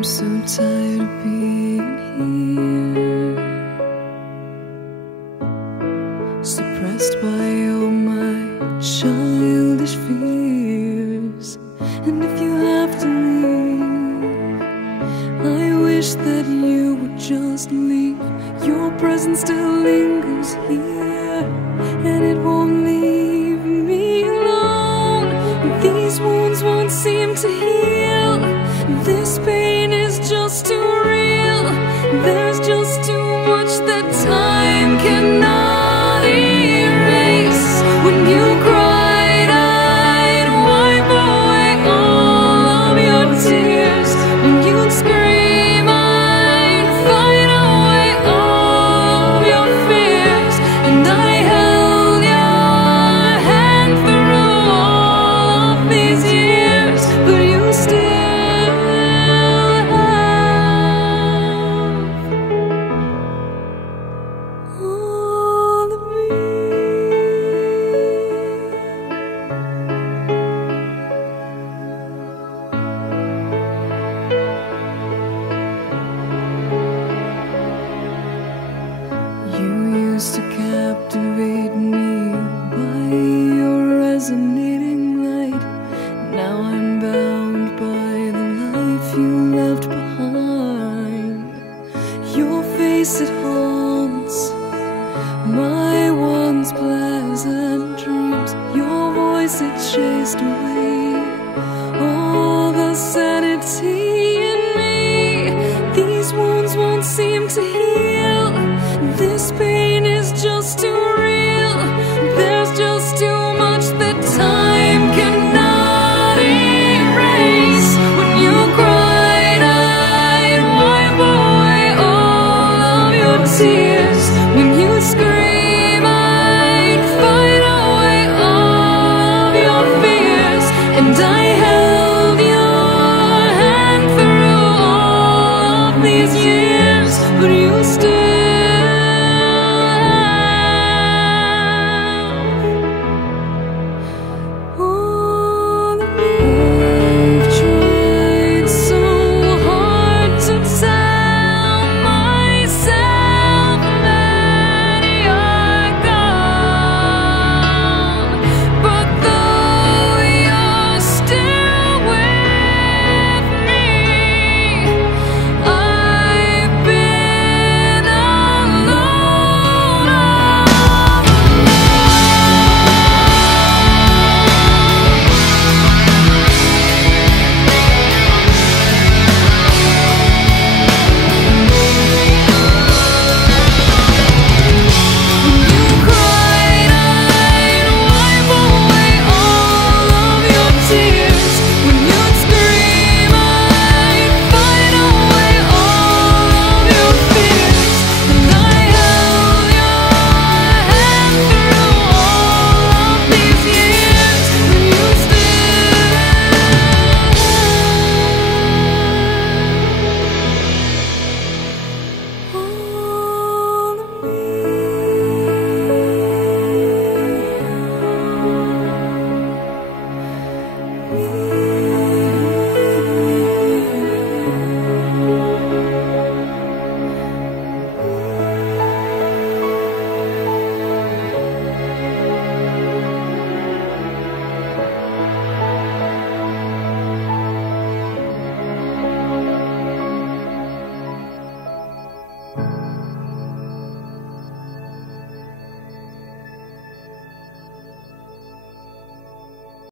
I'm so tired of being here, suppressed by all my childish fears. And if you have to leave, I wish that you would just leave. Your presence still lingers here, and it won't leave me alone. These wounds won't seem to heal. This pain is just too real. There's just too much that time cannot erase. When you cried, I'd wipe away all of your tears. When you'd scream, I'd fight away all of your fears. And I held your hand through all of these years, but you still to captivate me by your resonating light. Now I'm bound by the life you left behind. Your face, it haunts my once pleasant dreams. Your voice, it chased away all the sanity in me. These wounds won't seem to heal. This pain is just too real. There's just too much that time cannot erase. When you cried, I'd wipe away all of your tears. When you scream, I'd fight away all of your fears. And I held your hand through all of these years, but you still